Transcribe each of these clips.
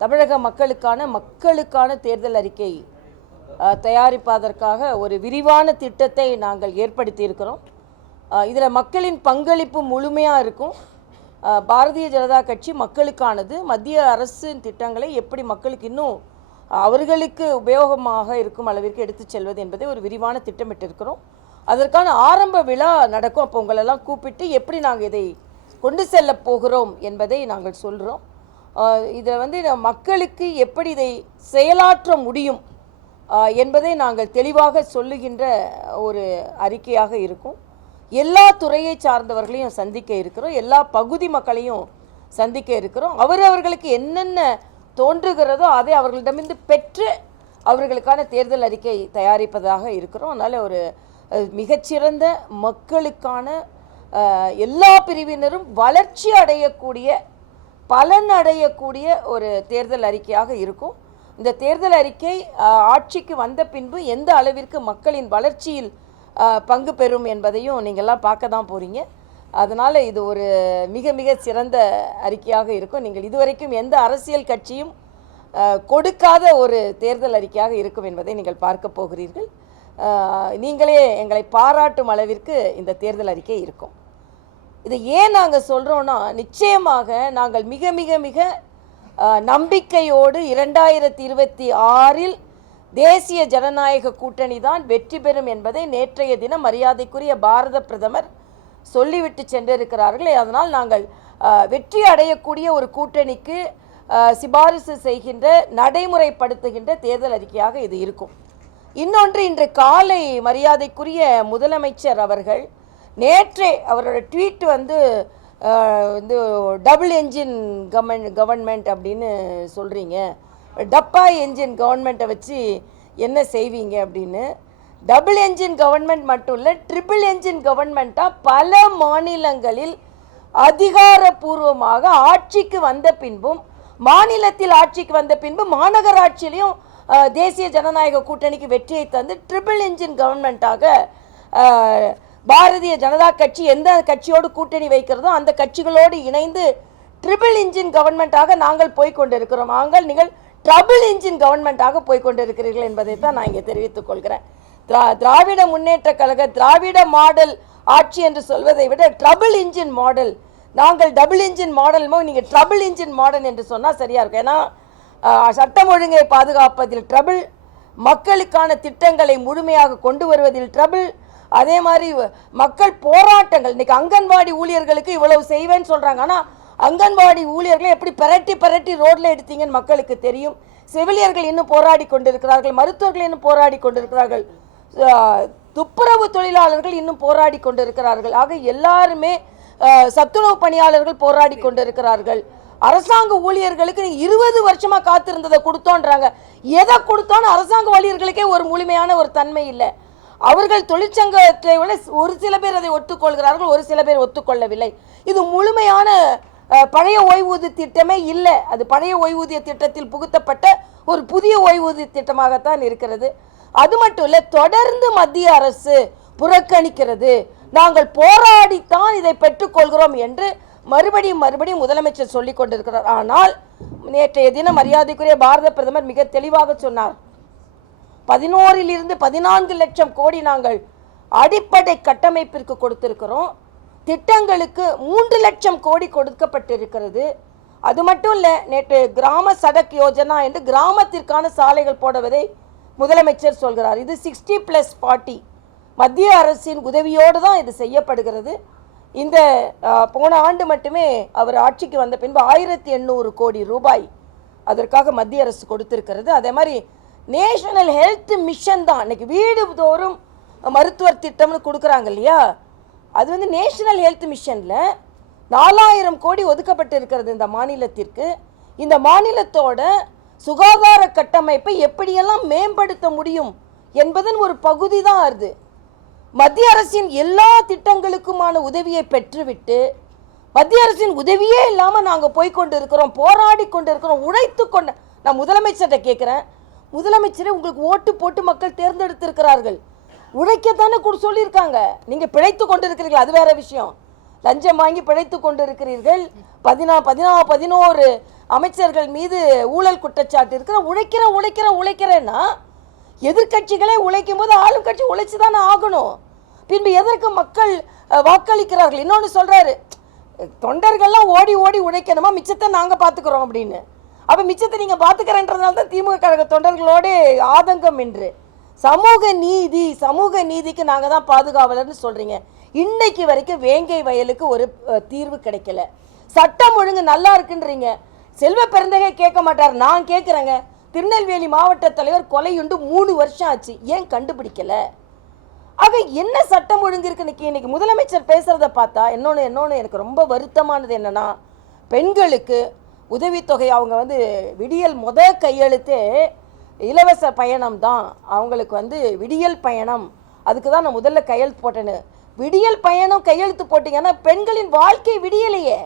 தமிழக மக்களுக்கான தேர்தல் அறிக்கை தயாரிப்பதற்காக ஒரு விரிவான திட்டத்தை நாங்கள் ஏற்படுத்தி இருக்கிறோம். இதில் மக்களின் பங்களிப்பு முழுமையாக இருக்கும். பாரதிய ஜனதா கட்சி மக்களுக்கானது. மத்திய அரசின் திட்டங்களை எப்படி மக்களுக்கு இன்னும் அவர்களுக்கு உபயோகமாக இருக்கும் அளவிற்கு எடுத்து செல்வது என்பதை ஒரு விரிவான திட்டமிட்டிருக்கிறோம். அதற்கான ஆரம்ப விழா நடக்கும். அப்போ உங்களெல்லாம் கூப்பிட்டு எப்படி நாங்கள் இதை கொண்டு செல்ல போகிறோம் என்பதை நாங்கள் சொல்கிறோம். இதில் மக்களுக்கு எப்படி இதை செயலாற்ற முடியும் என்பதை நாங்கள் தெளிவாக சொல்லுகின்ற ஒரு அறிக்கையாக இருக்கும். எல்லா துறையை சார்ந்தவர்களையும் சந்திக்க இருக்கிறோம். எல்லா பகுதி மக்களையும் சந்திக்க இருக்கிறோம். அவர்களுக்கு என்னென்ன தோன்றுகிறதோ அதை அவர்களிடமிருந்து பெற்று அவர்களுக்கான தேர்தல் அறிக்கை தயாரிப்பதாக இருக்கிறோம். அதனால் ஒரு மிகச்சிறந்த மக்களுக்கான எல்லா பிரிவினரும் வளர்ச்சி அடையக்கூடிய பலன் அடையக்கூடிய ஒரு தேர்தல் அறிக்கையாக இருக்கும். இந்த தேர்தல் அறிக்கை ஆட்சிக்கு வந்த பின்பு எந்த அளவிற்கு மக்களின் வளர்ச்சியில் பங்கு பெறும் என்பதையும் நீங்கள்லாம் பார்க்க தான் போகிறீங்க. அதனால் இது ஒரு மிக மிக சிறந்த அறிக்கையாக இருக்கும். நீங்கள் இதுவரைக்கும் எந்த அரசியல் கட்சியும் கொடுக்காத ஒரு தேர்தல் அறிக்கையாக இருக்கும் என்பதை நீங்கள் பார்க்க போகிறீர்கள். நீங்களே எங்களை பாராட்டும் அளவிற்கு இந்த தேர்தல் அறிக்கை இருக்கும். இதை ஏன் நாங்கள் சொல்கிறோன்னா, நிச்சயமாக நாங்கள் மிக மிக மிக நம்பிக்கையோடு 2026 தேசிய ஜனநாயக கூட்டணி தான் வெற்றி பெறும் என்பதை நேற்றைய தினம் மரியாதைக்குரிய பாரத பிரதமர் சொல்லிவிட்டு சென்றிருக்கிறார்கள். அதனால் நாங்கள் வெற்றி அடையக்கூடிய ஒரு கூட்டணிக்கு சிபாரிசு செய்கின்ற நடைமுறைப்படுத்துகின்ற தேர்தல் அறிக்கையாக இது இருக்கும். இன்னொன்று, இன்று காலை மரியாதைக்குரிய முதலமைச்சர் அவர்கள் நேற்றே அவரோட ட்வீட் டபுள் என்ஜின் கவர்மெண்ட் அப்படின்னு சொல்கிறீங்க, டப்பா என்ஜின் கவர்மெண்ட்டை வச்சு என்ன செய்வீங்க அப்படின்னு. டபுள் என்ஜின் கவர்மெண்ட் மட்டும் இல்லை, ட்ரிபிள் என்ஜின் கவர்மெண்ட்டாக பல மாநிலங்களில் அதிகாரப்பூர்வமாக ஆட்சிக்கு வந்த பின்பும், மாநிலத்தில் ஆட்சிக்கு வந்த பின்பு மாநகராட்சியிலையும் தேசிய ஜனநாயக கூட்டணிக்கு வெற்றியை தந்து ட்ரிபிள் என்ஜின் கவர்மெண்ட்டாக பாரதிய ஜனதா கட்சி எந்த கட்சியோடு கூட்டணி வைக்கிறதோ அந்த கட்சிகளோடு இணைந்து ட்ரிபிள் இன்ஜின் கவர்மெண்ட்டாக நாங்கள் போய்கொண்டிருக்கிறோம். நீங்கள் ட்ரபிள் இன்ஜின் கவர்மெண்ட்டாக போய்கொண்டிருக்கிறீர்கள் என்பதை தான் நான் இங்கே தெரிவித்துக் கொள்கிறேன். திராவிட முன்னேற்ற கழக திராவிட மாடல் ஆட்சி என்று சொல்வதை விட ட்ரபிள் இன்ஜின் மாடல், நாங்கள் டபுள் இன்ஜின் மாடல், நீங்கள் ட்ரபிள் இன்ஜின் மாடல் என்று சொன்னால் சரியாக இருக்கும். ஏன்னா சட்டம் ஒழுங்கை பாதுகாப்பதில் ட்ரபிள், மக்களுக்கான திட்டங்களை முழுமையாக கொண்டு வருவதில் ட்ரபிள், அதே மாதிரி மக்கள் போராட்டங்கள். இன்னைக்கு அங்கன்வாடி ஊழியர்களுக்கு இவ்வளவு செய்வேன்னு சொல்கிறாங்க. ஆனால் அங்கன்வாடி ஊழியர்களை எப்படி பரட்டி ரோட்டில் எடுத்தீங்கன்னு மக்களுக்கு தெரியும். செவிலியர்கள் இன்னும் போராடி கொண்டிருக்கிறார்கள், மருத்துவர்கள் இன்னும் போராடி கொண்டிருக்கிறார்கள், துப்புரவு தொழிலாளர்கள் இன்னும் போராடி கொண்டிருக்கிறார்கள். ஆக எல்லாருமே, சத்துணவு பணியாளர்கள் போராடி கொண்டிருக்கிறார்கள். அரசாங்க ஊழியர்களுக்கு 20 வருஷமாக காத்திருந்ததை கொடுத்தோன்றாங்க. எதை கொடுத்தோன்னு அரசாங்க ஊழியர்களுக்கே ஒரு முழுமையான ஒரு தன்மை இல்லை. அவர்கள் தொழிற்சங்கத்தை விட ஒரு சில பேர் அதை ஒத்துக்கொள்கிறார்கள், ஒரு சில பேர் ஒத்துக்கொள்ளவில்லை. இது முழுமையான பழைய ஓய்வூதிய திட்டமே இல்லை. அது பழைய ஓய்வூதிய திட்டத்தில் புகுத்தப்பட்ட ஒரு புதிய ஓய்வூதிய திட்டமாகத்தான் இருக்கிறது. அது மட்டும் இல்லை, தொடர்ந்து மத்திய அரசு புறக்கணிக்கிறது. நாங்கள் போராடித்தான் இதை பெற்றுக்கொள்கிறோம் என்று மறுபடியும் முதலமைச்சர் சொல்லிக் கொண்டிருக்கிறார். ஆனால் நேற்றைய தினம் மரியாதைக்குரிய பாரத பிரதமர் மிக தெளிவாக சொன்னார், 11 to 14 லட்சம் கோடி நாங்கள் அடிப்படை கட்டமைப்பிற்கு கொடுத்திருக்கிறோம். திட்டங்களுக்கு 3 லட்சம் கோடி கொடுக்கப்பட்டிருக்கிறது. அது மட்டும் இல்லை, நேற்று கிராம சடக் யோஜனா என்று கிராமத்திற்கான சாலைகள் போடுவதை முதலமைச்சர் சொல்கிறார். இது 60+40 மத்திய அரசின் உதவியோடு தான் இது செய்யப்படுகிறது. இந்த போன ஆண்டு மட்டுமே அவர் ஆட்சிக்கு வந்த பின்பு 1800 கோடி ரூபாய் அதற்காக மத்திய அரசு கொடுத்திருக்கிறது. அதே மாதிரி நேஷனல் ஹெல்த் மிஷன் தான் இன்னைக்கு வீடு தோறும் மருத்துவர் திட்டம்னு கொடுக்குறாங்க இல்லையா, அது நேஷனல் ஹெல்த் மிஷனில் 4000 கோடி ஒதுக்கப்பட்டு இருக்கிறது இந்த மாநிலத்திற்கு. இந்த மாநிலத்தோட சுகாதார கட்டமைப்பை எப்படியெல்லாம் மேம்படுத்த முடியும் என்பதன் ஒரு பகுதி தான் அது. மத்திய அரசின் எல்லா திட்டங்களுக்குமான உதவியை பெற்றுவிட்டு மத்திய அரசின் உதவியே இல்லாமல் நாங்கள் போய்கொண்டு இருக்கிறோம், போராடி கொண்டு இருக்கிறோம், உழைத்து கொண்டு. நான் முதலமைச்சர்கிட்ட கேட்குறேன், முதலமைச்சரை உங்களுக்கு ஓட்டு போட்டு மக்கள் தேர்ந்தெடுத்திருக்கிறார்கள், உழைக்கத்தானே கூட சொல்லியிருக்காங்க. நீங்கள் பிழைத்து கொண்டு இருக்கிறீர்கள், அது வேற விஷயம். லஞ்சம் வாங்கி பிழைத்து கொண்டிருக்கிறீர்கள். 11 அமைச்சர்கள் மீது ஊழல் குற்றச்சாட்டு இருக்கிற. உழைக்கிறேன்னா எதிர்கட்சிகளே உழைக்கும் போது ஆளும் கட்சி உழைச்சு தானே ஆகணும். பின்பு எதற்கு மக்கள் வாக்களிக்கிறார்கள்? இன்னொன்று சொல்றாரு, தொண்டர்கள்லாம் ஓடி ஓடி உழைக்கணுமா, மிச்சத்தை நாங்கள் பார்த்துக்கிறோம் அப்படின்னு. அப்போ மிச்சத்தை நீங்கள் பார்த்துக்கிறேன்றதுனால தான் திமுக கழக தொண்டர்களோடு ஆதங்கம் என்று. சமூக நீதிக்கு நாங்கள் தான் பாதுகாவலர்னு சொல்கிறீங்க. இன்னைக்கு வரைக்கும் வேங்கை வயலுக்கு ஒரு தீர்வு கிடைக்கல. சட்டம் ஒழுங்கு நல்லா இருக்குன்றீங்க. செல்வ பெருந்தகை கேட்க மாட்டார், நான் கேட்குறேங்க. திருநெல்வேலி மாவட்ட தலைவர் கொலையுண்டு 3 வருஷம் ஆச்சு, ஏன் கண்டுபிடிக்கல? ஆக என்ன சட்டம் ஒழுங்கு இருக்கு? இன்னைக்கு முதலமைச்சர் பேசுறத பார்த்தா இன்னொன்று எனக்கு ரொம்ப வருத்தமானது என்னன்னா, பெண்களுக்கு உதவித்தொகை அவங்க விடியல் கையெழுத்தே இலவச பயணம் தான். அவங்களுக்கு விடியல் பயணம், அதுக்கு தான் நான் முதல்ல கையெழுத்து போட்டேன்னு. விடியல் பயணம் கையெழுத்து போட்டீங்கன்னா பெண்களின் வாழ்க்கை விடியலையே.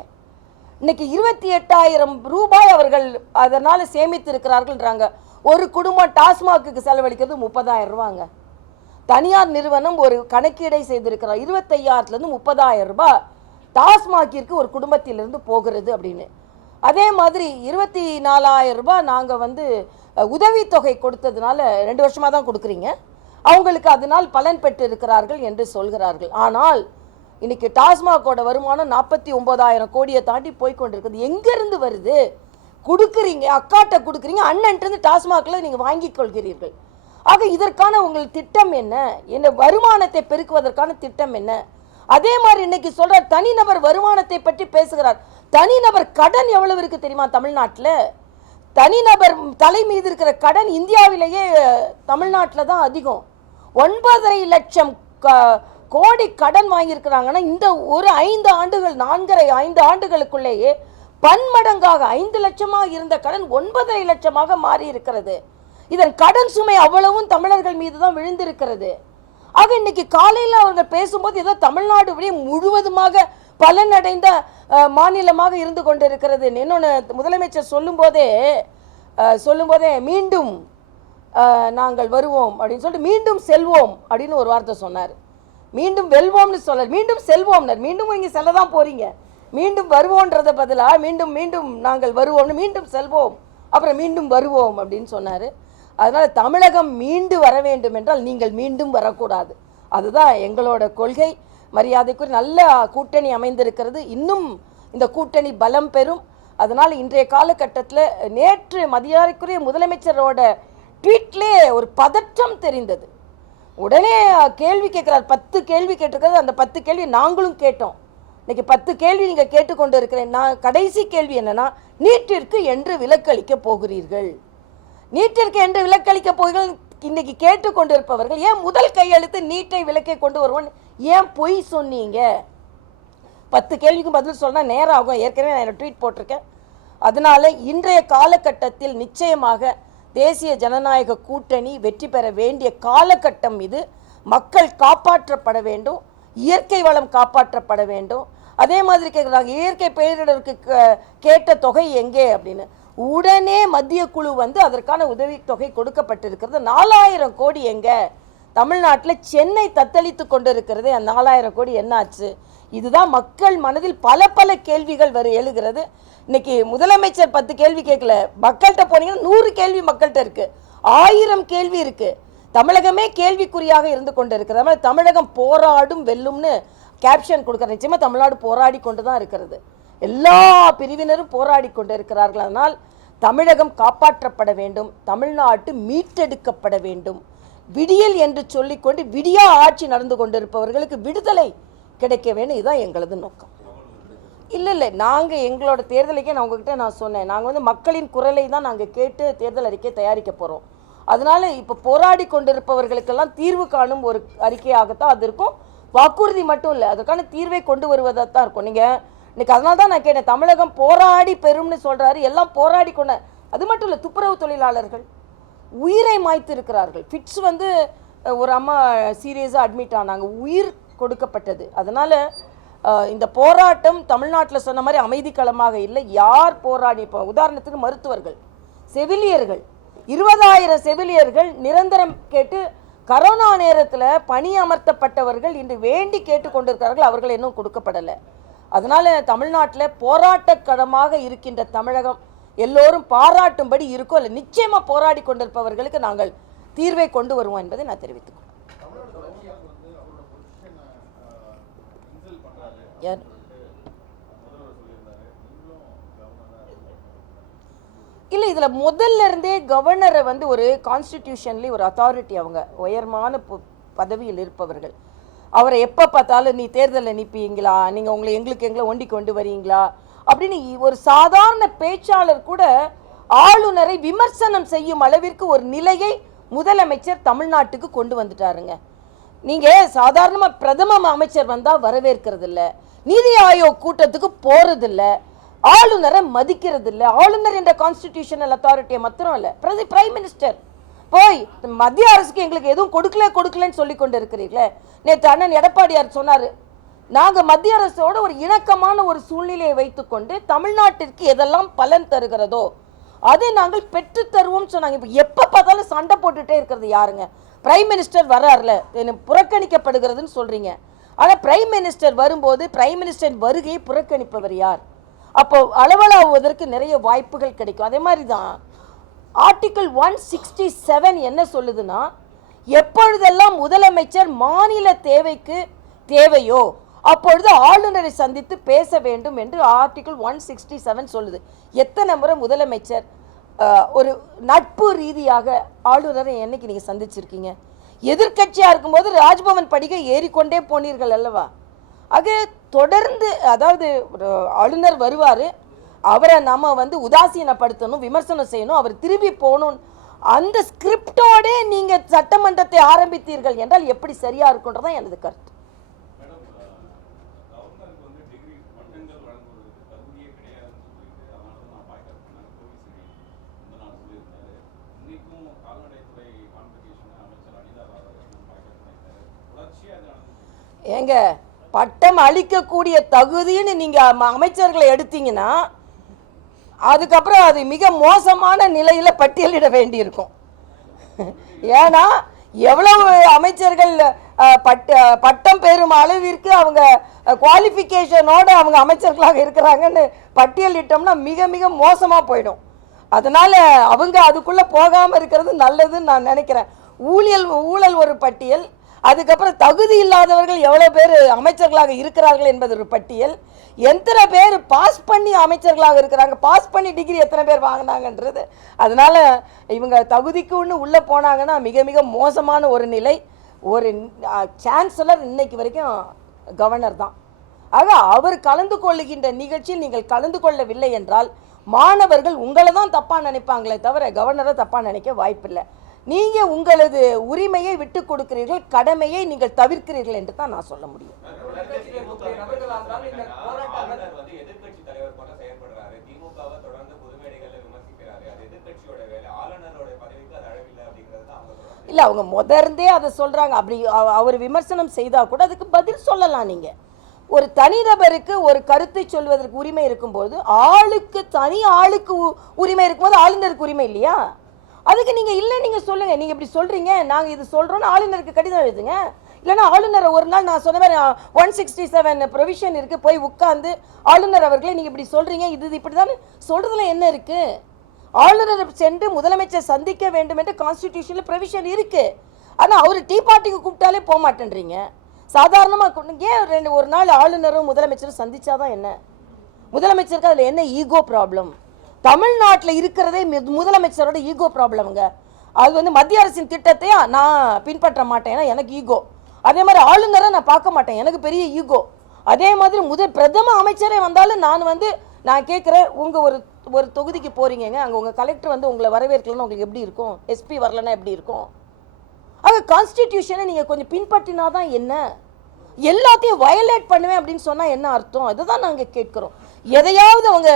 இன்னைக்கு 28,000 ரூபாய் அவர்கள் அதனால சேமித்து இருக்கிறார்கள்ன்றாங்க. ஒரு குடும்பம் டாஸ்மாக்கு செலவழிக்கிறது 30,000 ரூபாங்க. தனியார் நிறுவனம் ஒரு கணக்கீடை செய்திருக்கிறார், 25,000 30,000 ரூபாய் டாஸ்மாகிற்கு ஒரு குடும்பத்திலிருந்து போகிறது அப்படின்னு. அதே மாதிரி 24,000 ரூபாய் நாங்கள் உதவித்தொகை கொடுத்ததுனால 2 வருஷமாக தான் கொடுக்குறீங்க, அவங்களுக்கு அதனால் பலன் பெற்று இருக்கிறார்கள் என்று சொல்கிறார்கள். ஆனால் இன்னைக்கு டாஸ்மாகோட வருமானம் 49,000 கோடியை தாண்டி போய்கொண்டிருக்குது. எங்கேருந்து வருது? கொடுக்குறீங்க, அக்காட்ட கொடுக்குறீங்க, அண்ணன்ட்டு டாஸ்மாகில் நீங்கள் வாங்கி கொள்கிறீர்கள். ஆக இதற்கான உங்கள் திட்டம் என்ன? வருமானத்தை பெருக்குவதற்கான திட்டம் என்ன? அதே மாதிரி இன்னைக்கு சொல்றார், தனிநபர் வருமானத்தை பற்றி பேசுகிறார். தனிநபர் கடன் எவ்வளவு இருக்கு தெரியுமா தமிழ்நாட்டில்? தனிநபர் தலை மீது இருக்கிற கடன் இந்தியாவிலேயே தமிழ்நாட்டில் தான் அதிகம். 9.5 லட்சம் கோடி கடன் வாங்கியிருக்கிறாங்கன்னா இந்த ஒரு 5 ஆண்டுகள் 4.5 ஆண்டுகளுக்குள்ளேயே பன்மடங்காக 5 லட்சமாக இருந்த கடன் 9.5 லட்சமாக மாறி இருக்கிறது. இதன் கடன் சுமை அவ்வளவும் தமிழர்கள் மீது தான் விழுந்திருக்கிறது. ஆக இன்னைக்கு காலையில் அவர்கள் பேசும்போது ஏதோ தமிழ்நாடு முழுவதுமாக பலனடைந்த மாநிலமாக இருந்து கொண்டிருக்கிறது. இன்னொன்று முதலமைச்சர் சொல்லும்போதே மீண்டும் நாங்கள் வருவோம் அப்படின்னு சொல்லிட்டு மீண்டும் செல்வோம் அப்படின்னு ஒரு வார்த்தை சொன்னார். மீண்டும் வெல்வோம்னு சொல்ல, மீண்டும் செல்வோம்னர். மீண்டும் இங்கே செல்ல தான் போறீங்க. மீண்டும் வருவோன்றத பதிலாக மீண்டும் நாங்கள் வருவோம்னு மீண்டும் செல்வோம், அப்புறம் மீண்டும் வருவோம் அப்படின்னு சொன்னார். அதனால் தமிழகம் மீண்டு வர வேண்டும் என்றால் நீங்கள் மீண்டும் வரக்கூடாது. அதுதான் எங்களோட கொள்கை. மரியாதைக்குரிய நல்ல கூட்டணி அமைந்திருக்கிறது. இன்னும் இந்த கூட்டணி பலம் பெறும். அதனால் இன்றைய காலகட்டத்தில் நேற்று மரியாதைக்குரிய முதலமைச்சரோட ட்வீட்லேயே ஒரு பதற்றம் தெரிந்தது. உடனே கேள்வி கேட்குறார். 10 கேள்வி கேட்டிருக்கிறது. அந்த 10 கேள்வி நாங்களும் கேட்டோம். இன்னைக்கு 10 கேள்வி நீங்கள் கேட்டுக்கொண்டு இருக்கிறேன். நான் கடைசி கேள்வி என்னன்னா, நீட்டிற்கு என்று விலக்களிக்க போகிறீர்கள்? நீட்டிற்கு என்று விலக்களிக்க போகிறீர்கள் இன்னைக்கு கேட்டுக்கொண்டிருப்பவர்கள் ஏன் முதல் கையெழுத்து நீட்டை விலக்கை கொண்டு வருவோம் ஏன் பொய் சொன்னீங்க? 10 கேள்விக்கும் பதில் சொன்னால் நேரம் ஆகும். ஏற்கனவே நான் ட்வீட் போட்டிருக்கேன். அதனால இன்றைய காலகட்டத்தில் நிச்சயமாக தேசிய ஜனநாயக கூட்டணி வெற்றி பெற வேண்டிய காலகட்டம் இது. மக்கள் காப்பாற்றப்பட வேண்டும், இயற்கை வளம் காப்பாற்றப்பட வேண்டும். அதே மாதிரி கேட்குறாங்க, இயற்கை பேரிடருக்கு கேட்ட தொகை எங்கே அப்படின்னு. உடனே மத்திய குழு அதற்கான உதவித்தொகை கொடுக்கப்பட்டிருக்கிறது. 4,000 கோடி எங்க? தமிழ்நாட்டில் சென்னை தத்தளித்து கொண்டிருக்கிறது. அந்த 4,000 கோடி என்னாச்சு? இதுதான் மக்கள் மனதில் பல கேள்விகள் எழுகிறது. இன்னைக்கு முதலமைச்சர் 10 கேள்வி கேட்கல. மக்கள்கிட்ட போனீங்கன்னா 100 கேள்வி மக்கள்கிட்ட இருக்கு, 1000 கேள்வி இருக்கு. தமிழகமே கேள்விக்குறியாக இருந்து கொண்டு இருக்கிறது. அதனால தமிழகம் போராடும் வெல்லும்னு கேப்ஷன் கொடுக்குற. நிச்சயமா தமிழ்நாடு போராடி கொண்டு தான் இருக்கிறது. எல்லா பிரிவினரும் போராடி கொண்டு இருக்கிறார்கள். அதனால் தமிழகம் காப்பாற்றப்பட வேண்டும், தமிழ்நாட்டு மீட்டெடுக்கப்பட வேண்டும். விடியல் என்று சொல்லிக்கொண்டு விடியா ஆட்சி நடந்து கொண்டிருப்பவர்களுக்கு விடுதலை கிடைக்க வேண்டும். இதுதான் எங்களது நோக்கம். இல்லை நாங்கள் எங்களோட தேர்தலுக்கே நான் உங்ககிட்ட சொன்னேன், நாங்கள் மக்களின் குரலை தான் நாங்கள் கேட்டு தேர்தல் அறிக்கை தயாரிக்க போகிறோம். அதனால இப்போ போராடி கொண்டிருப்பவர்களுக்கெல்லாம் தீர்வு காணும் ஒரு அறிக்கையாகத்தான் அது இருக்கும். வாக்குறுதி மட்டும் இல்லை, அதற்கான தீர்வை கொண்டு வருவதாக தான் இருக்கும். நீங்கள் இன்னைக்கு அதனால தான் நான் கேட்டேன், தமிழகம் போராடி பெறும்னு சொல்கிறாரு. எல்லாம் போராடி கொண்ட. அது மட்டும் இல்லை, துப்புரவு தொழிலாளர்கள் உயிரை மாய்த்து இருக்கிறார்கள். ஃபிட்ஸ் ஒரு அம்மா சீரியஸாக அட்மிட் ஆனாங்க, உயிர் கொடுக்கப்பட்டது. அதனால் இந்த போராட்டம் தமிழ்நாட்டில் சொன்ன மாதிரி அமைதி களமாக இல்லை. யார் போராடி, இப்போ உதாரணத்துக்கு மருத்துவர்கள், செவிலியர்கள், 20,000 செவிலியர்கள் நிரந்தரம் கேட்டு கரோனா நேரத்தில் பணி அமர்த்தப்பட்டவர்கள் இன்று வேண்டி கேட்டுக்கொண்டிருக்கிறார்கள். அவர்கள் இன்னும் கொடுக்கப்படலை. அதனால் தமிழ்நாட்டில் போராட்டக்களமாக இருக்கின்ற தமிழகம் எல்லோரும் பாராட்டும்படி இருக்கும். இல்லை நிச்சயமாக போராடி கொண்டிருப்பவர்களுக்கு நாங்கள் தீர்வை கொண்டு வருவோம் என்பதை நான் தெரிவித்துக்கொள்கிறேன். இல்லை, இதில் முதல்ல இருந்தே கவர்னரை வந்து ஒரு கான்ஸ்டிடியூஷன்லி ஒரு அத்தாரிட்டி, அவங்க உயர்மான பதவியில் இருப்பவர்கள். அவரை எப்போ பார்த்தாலும் நீ தேர்தலில் நிற்பீங்களா, நீங்கள் எங்களை ஒண்டி கொண்டு வரீங்களா அப்படின்னு ஒரு சாதாரண பேச்சாளர் கூட ஆளுநரை விமர்சனம் செய்யும் அளவிற்கு ஒரு நிலையை முதலமைச்சர் தமிழ்நாட்டுக்கு கொண்டு வந்துட்டாருங்க. நீங்கள் சாதாரணமாக பிரதம அமைச்சர் வந்தால் வரவேற்கிறது இல்லை, நீதி ஆயோக் கூட்டத்துக்கு போகிறதில்ல, ஆளுநரை மதிக்கிறது இல்லை. ஆளுநர் என்ற கான்ஸ்டிடியூஷனல் அத்தாரிட்டியை மாத்திரம் இல்லை, பிரைம் மினிஸ்டர் போய் மத்திய அரசுக்கு எங்களுக்கு எதுவும் கொடுக்கலன்னு சொல்லி கொண்டு இருக்கிறீர்களே. நேற்று அண்ணன் எடப்பாடியார் சொன்னார், நாங்கள் மத்திய அரசோட ஒரு இணக்கமான ஒரு சூழ்நிலையை வைத்துக்கொண்டு தமிழ்நாட்டிற்கு எதெல்லாம் பலன் தருகிறதோ அதை நாங்கள் பெற்று தருவோம் சொன்னாங்க. இப்போ எப்போ பார்த்தாலும் சண்டை போட்டுகிட்டே இருக்கிறது யாருங்க? பிரைம் மினிஸ்டர் வர்றாருல, புறக்கணிக்கப்படுகிறதுன்னு சொல்கிறீங்க. ஆனால் பிரைம் மினிஸ்டர் வரும்போது பிரைம் மினிஸ்டர் வருகையை புறக்கணிப்பவர் யார்? அப்போ அளவலாவதற்கு நிறைய வாய்ப்புகள் கிடைக்கும். அதே மாதிரி தான் ஆர்டிகிள் 167 என்ன சொல்லுதுன்னா, எப்பொழுதெல்லாம் முதலமைச்சர் மாநில தேவையோ அப்பொழுது ஆளுநரை சந்தித்து பேச வேண்டும் என்று ஆர்டிகிள் 167 சொல்லுது. எத்தனை முறை முதலமைச்சர் ஒரு நட்பு ரீதியாக ஆளுநரை என்னைக்கு நீங்கள் சந்திச்சிருக்கீங்க? எதிர்கட்சியாக இருக்கும்போது ராஜ்பவன் படிக்க ஏறிக்கொண்டே போனீர்கள் அல்லவா? ஆக தொடர்ந்து, அதாவது ஆளுநர் வருவார், அவரை நம்ம வந்து உதாசீனப்படுத்தணும், விமர்சனம் செய்யணும், அவர் திரும்பி போகணும், அந்த ஸ்கிரிப்டோடே நீங்கள் சட்டமன்றத்தை ஆரம்பித்தீர்கள் என்றால் எப்படி சரியா இருக்குன்றதான் எனது கருத்து. ஏங்க, பட்டம் அளிக்கக்கூடிய தகுதின்னு நீங்கள் அமைச்சர்களை எடுத்தீங்கன்னா அதுக்கப்புறம் அது மிக மோசமான நிலையில் பட்டியலிட வேண்டியிருக்கும். ஏன்னா எவ்வளவு அமைச்சர்கள் பட்டம் பெறும் அளவிற்கு அவங்க குவாலிஃபிகேஷனோட அவங்க அமைச்சர்களாக இருக்கிறாங்கன்னு பட்டியலிட்டோம்னா மிக மிக மோசமாக போயிடும். அதனால் அவங்க அதுக்குள்ளே போகாமல் இருக்கிறது நல்லதுன்னு நான் நினைக்கிறேன். ஊழல் ஒரு பட்டியல், அதுக்கப்புறம் தகுதி இல்லாதவர்கள் எவ்வளோ பேர் அமைச்சர்களாக இருக்கிறார்கள் என்பது ஒரு பட்டியல், எத்தனை பேர் பாஸ் பண்ணி அமைச்சர்களாக இருக்கிறாங்க, பாஸ் பண்ணி டிகிரி எத்தனை பேர் வாங்கினாங்கன்றது. அதனால் இவங்க தகுதிக்கு ஒன்று உள்ளே போனாங்கன்னா மிக மிக மோசமான ஒரு நிலை. ஒரு சான்சலர் இன்னைக்கு வரைக்கும் கவர்னர் தான். ஆக அவர் கலந்து கொள்ளுகின்ற நிகழ்ச்சியில் நீங்கள் கலந்து கொள்ளவில்லை என்றால் மாணவர்கள் உங்களை தான் தப்பாக நினைப்பாங்களே தவிர கவர்னரை தப்பாக நினைக்க வாய்ப்பில்லை. நீங்கள் உங்களது உரிமையை விட்டு கொடுக்கிறீர்கள், கடமையை நீங்கள் தவிர்க்கிறீர்கள் என்று தான் நான் சொல்ல முடியும். இல்லை, அவங்க முதர்ந்தே அதை சொல்கிறாங்க. அப்படி அவர் விமர்சனம் செய்தால் கூட அதுக்கு பதில் சொல்லலாம். நீங்கள் ஒரு தனிநபருக்கு ஒரு கருத்தை சொல்வதற்கு உரிமை இருக்கும்போது ஆளுக்கு உரிமை இருக்கும்போது ஆளுநருக்கு உரிமை இல்லையா? அதுக்கு நீங்கள் இல்லை, நீங்கள் சொல்லுங்கள், நீங்கள் இப்படி சொல்கிறீங்க, நாங்கள் இது சொல்கிறோன்னு ஆளுநருக்கு கடிதம் எழுதுங்க. இல்லைன்னா ஆளுநரை ஒரு நாள் நான் சொன்ன மாதிரி 167 ப்ரொவிஷன் இருக்குது, போய் உட்காந்து ஆளுநர் அவர்களே நீங்கள் இப்படி சொல்கிறீங்க, இது இப்படி தான் சொல்கிறதுல என்ன இருக்குது? ஆளுநரை சென்று முதலமைச்சர் சந்திக்க வேண்டும் என்று கான்ஸ்டிடியூஷனில் ப்ரொவிஷன் இருக்குது. ஆனால் அவர் டீ பார்ட்டிக்கு கூப்பிட்டாலே போக மாட்டேன்றீங்க. சாதாரணமாக ஏன் ஒரு நாள் ஆளுநரும் முதலமைச்சரும் சந்திச்சாதான் என்ன? முதலமைச்சருக்கு அதில் என்ன ஈகோ ப்ராப்ளம்? தமிழ்நாட்டில் இருக்கிறதே முதலமைச்சரோட ஈகோ ப்ராப்ளம்ங்க. அது வந்து மத்திய அரசின் திட்டத்தையா நான் பின்பற்ற மாட்டேன், ஏன்னா எனக்கு ஈகோ. அதே மாதிரி ஆளுநரை நான் பார்க்க மாட்டேன், எனக்கு பெரிய ஈகோ. அதே மாதிரி பிரதம அமைச்சரே வந்தாலும் நான் கேட்குறேன், உங்கள் ஒரு தொகுதிக்கு போகிறீங்க, அங்கே உங்கள் கலெக்டர் வந்து உங்களை வரவேற்கலன்னா உங்களுக்கு எப்படி இருக்கும்? எஸ்பி வரலன்னா எப்படி இருக்கும்? ஆக கான்ஸ்டிடியூஷனை நீங்கள் கொஞ்சம் பின்பற்றினா தான் என்ன? எல்லாத்தையும் வயலேட் பண்ணுவேன் அப்படின்னு சொன்னால் என்ன அர்த்தம்? அதுதான் நாங்கள் கேட்குறோம். எதையாவது அவங்க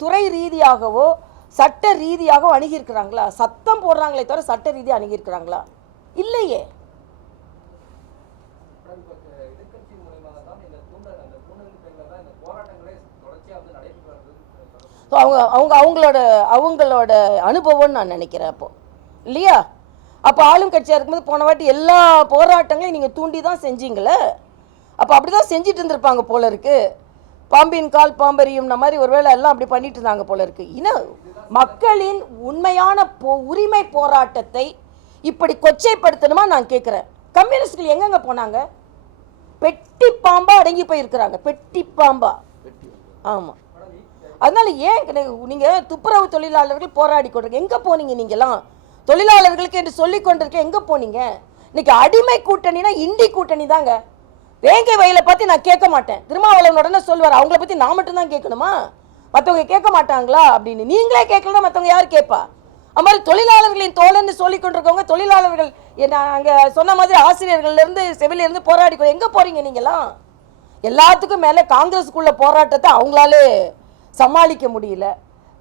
துறை ரீதியாகவோ சட்ட ரீதியாகவோ அணுகியிருக்கிறாங்களா? சத்தம் போடுறாங்களே தவிர சட்ட ரீதியாக அணுகியிருக்கிறாங்களா? இல்லையே. அவங்களோட அனுபவம்னு நான் நினைக்கிறேன் அப்போ, இல்லையா? அப்போ ஆளும் கட்சியாக இருக்கும்போது போன வாட்டி எல்லா போராட்டங்களையும் நீங்கள் தூண்டி தான் செஞ்சீங்களே, அப்போ அப்படி தான் செஞ்சுட்டு இருந்திருப்பாங்க போல இருக்கு. பாம்பின் கால் பாம்பரியும் மாதிரி ஒருவேளை எல்லாம் அப்படி பண்ணிட்டு இருந்தாங்க போல இருக்கு. இன்னும் மக்களின் உண்மையான உரிமை போராட்டத்தை இப்படி கொச்சைப்படுத்தணுமா நான் கேட்குறேன். கம்யூனிஸ்ட்கள் எங்கெங்க போனாங்க? பெட்டி பாம்பா அடங்கி போயிருக்கிறாங்க, பெட்டி பாம்பா. ஆமாம், அதனால ஏன் நீங்கள் துப்புரவு தொழிலாளர்கள் போராடி கொண்டிருக்க எங்கே போனீங்க? நீங்களாம் தொழிலாளர்களுக்கு என்று சொல்லி கொண்டிருக்க எங்கே போனீங்க? இன்னைக்கு அடிமை கூட்டணினா இண்டி கூட்டணி தாங்க. வேங்கை வயலை பற்றி நான் கேட்க மாட்டேன், திருமாவளவன் உடனே சொல்வார். அவங்கள பற்றி நான் மட்டும்தான் கேட்கணுமா? மற்றவங்க கேட்க மாட்டாங்களா அப்படின்னு நீங்களே கேட்கலன்னா மற்றவங்க யார் கேட்பா? அது மாதிரி தொழிலாளர்களின் தோழன்னு சொல்லி கொண்டிருக்கவங்க தொழிலாளர்கள் என்ன அங்கே சொன்ன மாதிரி ஆசிரியர்கள்லேருந்து செவிலிருந்து போராடி எங்கே போகிறீங்க நீங்களாம்? எல்லாத்துக்கும் மேலே காங்கிரஸுக்குள்ள போராட்டத்தை அவங்களாலே சமாளிக்க முடியல.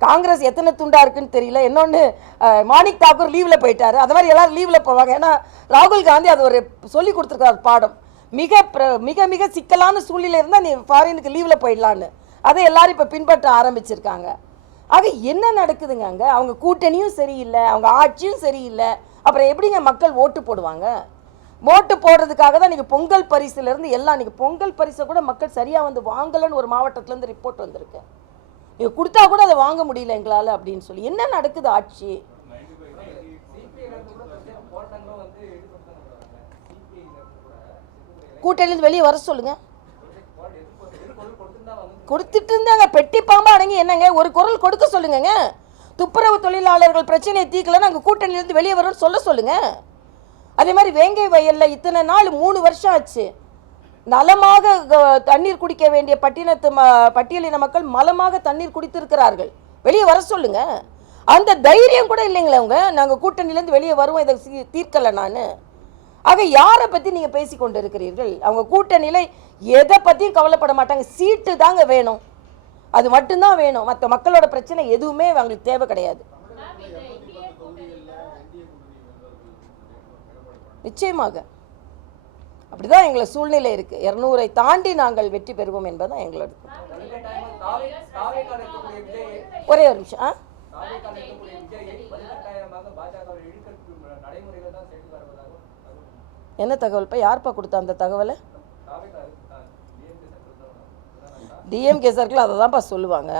காங்கிரஸ் எத்தனை துண்டா இருக்குன்னு தெரியல. இன்னொன்று மாணிக் தாக்கூர் லீவில் போயிட்டாரு, அது மாதிரி எல்லாரும் லீவில் போவாங்க. ஏன்னா ராகுல் காந்தி அது ஒரு சொல்லி கொடுத்துருக்காரு பாடம். மிக மிக சிக்கலான சூழ்நிலை இருந்தால் நீ ஃபாரினுக்கு லீவில் போயிடலான்னு அதை எல்லாரும் இப்போ பின்பற்ற ஆரம்பிச்சிருக்காங்க. ஆக என்ன நடக்குதுங்க அங்கே? அவங்க கூட்டணியும் சரியில்லை, அவங்க ஆட்சியும் சரியில்லை. அப்புறம் எப்படிங்க மக்கள் ஓட்டு போடுவாங்க? ஓட்டு போடுறதுக்காக தான் நீங்கள் பொங்கல் பரிசுலேருந்து எல்லாம், நீங்கள் பொங்கல் பரிசை கூட மக்கள் சரியாக வந்து வாங்கலைன்னு ஒரு மாவட்டத்துலேருந்து ரிப்போர்ட் வந்திருக்கு. நீங்கள் கொடுத்தா கூட அதை வாங்க முடியல எங்களால் அப்படின்னு சொல்லி. என்ன நடக்குது ஆட்சி? கூட்டணியிலிருந்து வெளியே வர சொல்லுங்க. கொடுத்துட்டு இருந்தாங்க, பெட்டி பாம்பா அடங்கி என்னங்க ஒரு குரல் கொடுக்க சொல்லுங்க. துப்புரவு தொழிலாளர்கள் பிரச்சனையை தீர்க்கலன்னு அங்கே கூட்டணியிலிருந்து வெளியே வரும்னு சொல்லுங்க. அதே மாதிரி வேங்கை வயலில் இத்தனை நாள் 3 வருஷம் ஆச்சு, நலமாக தண்ணீர் குடிக்க வேண்டிய பட்டியலின மக்கள் மலமாக தண்ணீர் குடித்திருக்கிறார்கள். வெளியே வர சொல்லுங்க. அந்த தைரியம் கூட இல்லைங்களே அவங்க. நாங்கள் கூட்டணியிலேருந்து வெளியே வருவோம், இதை தீர்க்கலை நான். ஆக யாரை பற்றி நீங்கள் பேசி கொண்டு இருக்கிறீர்கள்? அவங்க கூட்டணியில் எதை பற்றியும் கவலைப்பட மாட்டாங்க. சீட்டு தாங்க வேணும், அது மட்டும்தான் வேணும். மற்ற மக்களோட பிரச்சனை எதுவுமே அவங்களுக்கு தேவை கிடையாது. நிச்சயமாக அப்படிதான் எங்களை சூழ்நிலை இருக்கு. 200-ஐ தாண்டி நாங்கள் வெற்றி பெறுவோம் என்பதுதான் எங்களோட. ஒரே ஒரு நிமிஷம். என்ன தகவல்ப்பா? யார்ப்பா கொடுத்தா அந்த தகவலை? டிஎம்கே சர்க்கிள் அதை தான்ப்பா சொல்லுவாங்க.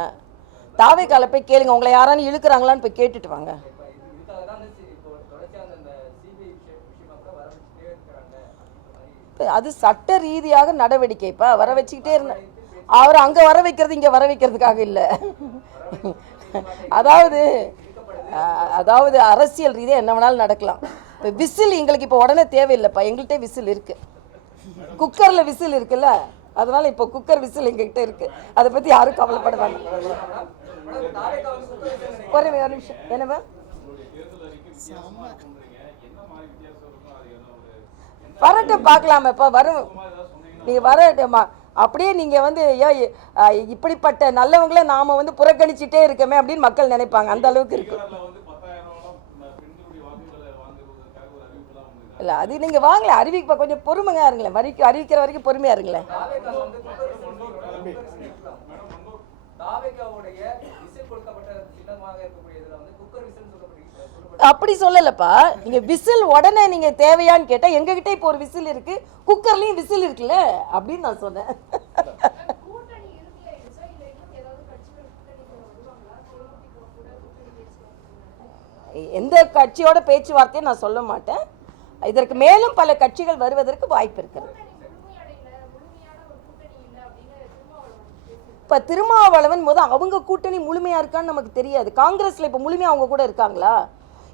தாவேக்கால போய் கேளுங்க, உங்களை யாரானு இழுக்கிறாங்களான்னு போய் கேட்டுட்டு வாங்க. அது சட்ட ரீதியாக நடவடிக்கைப்பா. வர வச்சுக்கிட்டே இருந்தேன். அவர் அங்கே வர வைக்கிறது இங்கே வர வைக்கிறதுக்காக இல்லை. அதாவது அரசியல் ரீதியாக என்ன வேணாலும் நடக்கலாம். இப்போ விசில் எங்களுக்கு இப்போ உடனே தேவையில்லைப்பா. எங்கள்கிட்ட விசில் இருக்கு, குக்கரில் விசில் இருக்குல்ல, அதனால இப்போ குக்கர் விசில் எங்ககிட்ட இருக்கு. அதை பற்றி யாரும் கவலைப்பட வேண்டாம். ஒரு நிமிஷம். என்னவா வரட்டும் பார்க்கலாமப்பா. வரும், நீங்கள் வரட்டுமா? அப்படியே நீங்கள் வந்து இப்படிப்பட்ட நல்லவங்கள நாம் வந்து புறக்கணிச்சிட்டே இருக்கமே அப்படின்னு மக்கள் நினைப்பாங்க. அந்த அளவுக்கு இருக்கு. இல்லை அது நீங்கள் வாங்கல, அறிவிப்பா. கொஞ்சம் பொறுமையாக இருங்களேன், அறிவிக்கிற வரைக்கும் பொறுமையாக இருங்களேன். அப்படி சொல்லலப்பா. நீங்க விசில் உடனே நீங்க தேவையான்னு கேட்டா எங்ககிட்ட இப்போ ஒரு விசில் இருக்கு, குக்கர்லயும் விசில் இருக்குல்ல அப்படின்னு நான் சொன்னேன். எந்த கட்சியோட பேச்சுவார்த்தையும் நான் சொல்ல மாட்டேன். இதற்கு மேலும் பல கட்சிகள் வருவதற்கு வாய்ப்பு இருக்கிறது. இப்போ திருமாவளவன் அவங்க கூட்டணி முழுமையாக இருக்கான்னு நமக்கு தெரியாது. காங்கிரஸில் இப்போ முழுமையாக அவங்க கூட இருக்காங்களா?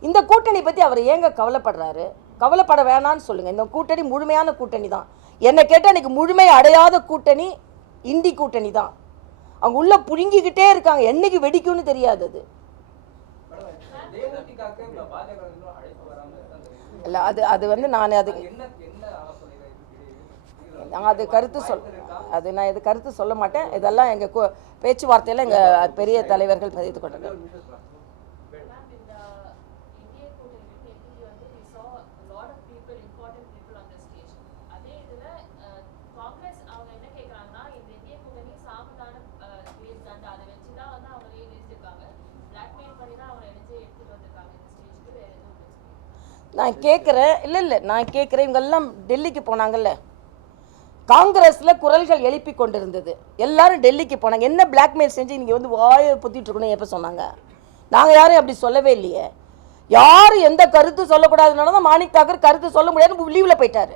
இந்த கூட்டணி பற்றி அவர் ஏங்க கவலைப்படுறாரு? கவலைப்பட வேணான்னு சொல்லுங்கள். இந்த கூட்டணி முழுமையான கூட்டணி தான். என்னை கேட்டால் இன்றைக்கி முழுமை அடையாத கூட்டணி இந்தி கூட்டணி தான். அவங்க உள்ளே புழுங்கிக்கிட்டே இருக்காங்க, என்னைக்கு வெடிக்கும்னு தெரியாது. அது இல்லை, அது வந்து நான் கருத்து சொல்ல மாட்டேன். இதெல்லாம் எங்கள் பேச்சுவார்த்தையில் எங்கள் பெரிய தலைவர்கள் பதிவு கொண்டாங்க. நான் கேட்குறேன், இல்லை நான் கேட்குறேன், இவங்கெல்லாம் டெல்லிக்கு போனாங்கல்ல, காங்கிரஸில் குரல்கள் எழுப்பி கொண்டிருந்தது. எல்லாரும் டெல்லிக்கு போனாங்க. என்ன பிளாக்மெயில் செஞ்சு நீங்கள் வந்து வாயை பொத்திட்டு இருக்கணும் எப்போ சொன்னாங்க? நாங்கள் யாரும் அப்படி சொல்லவே இல்லையே. யார் எந்த கருத்து சொல்லக்கூடாதுனால தான் மாணிக் தாக்கூர் கருத்து சொல்ல முடியாதுன்னு லீவில் போயிட்டார்.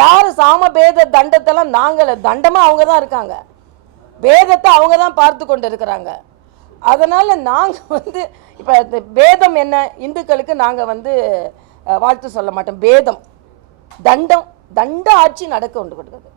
யார் சாமபேத தண்டத்தெல்லாம் நாங்கள் தண்டமாக அவங்க தான் இருக்காங்க, வேதத்தை அவங்க தான் பார்த்து கொண்டு இருக்கிறாங்க. அதனால் நாங்கள் வந்து இப்போ இந்த வேதம் என்ன, இந்துக்களுக்கு நாங்கள் வந்து வாழ்த்து சொல்ல மாட்டோம். வேதம் தண்ட ஆட்சி நடக்க கொண்டு கொடுக்குது.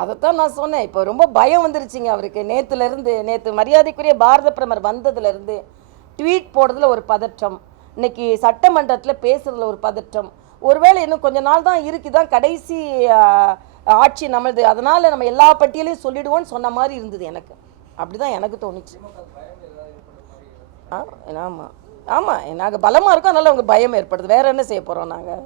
அதைத்தான் நான் சொன்னேன். இப்போ ரொம்ப பயம் வந்துருச்சுங்க அவருக்கு. நேற்று மரியாதைக்குரிய பாரத பிரதமர் வந்ததுலேருந்து ட்வீட் போடுறதுல ஒரு பதற்றம், இன்னைக்கு சட்டமன்றத்தில் பேசுறதுல ஒரு பதற்றம். ஒருவேளை இன்னும் கொஞ்ச நாள் தான் இருக்குதான் கடைசி ஆட்சி நம்மளது, அதனால் நம்ம எல்லா பட்டியலையும் சொல்லிடுவோன்னு சொன்ன மாதிரி இருந்தது எனக்கு. அப்படி தான் எனக்கு தோணுச்சு. ஆமாம் ஆமாம், நாங்கள் பலமாக இருக்கோம், அதனால் அவங்க பயம் ஏற்படுது. வேறு என்ன செய்ய போகிறோம் நாங்கள்?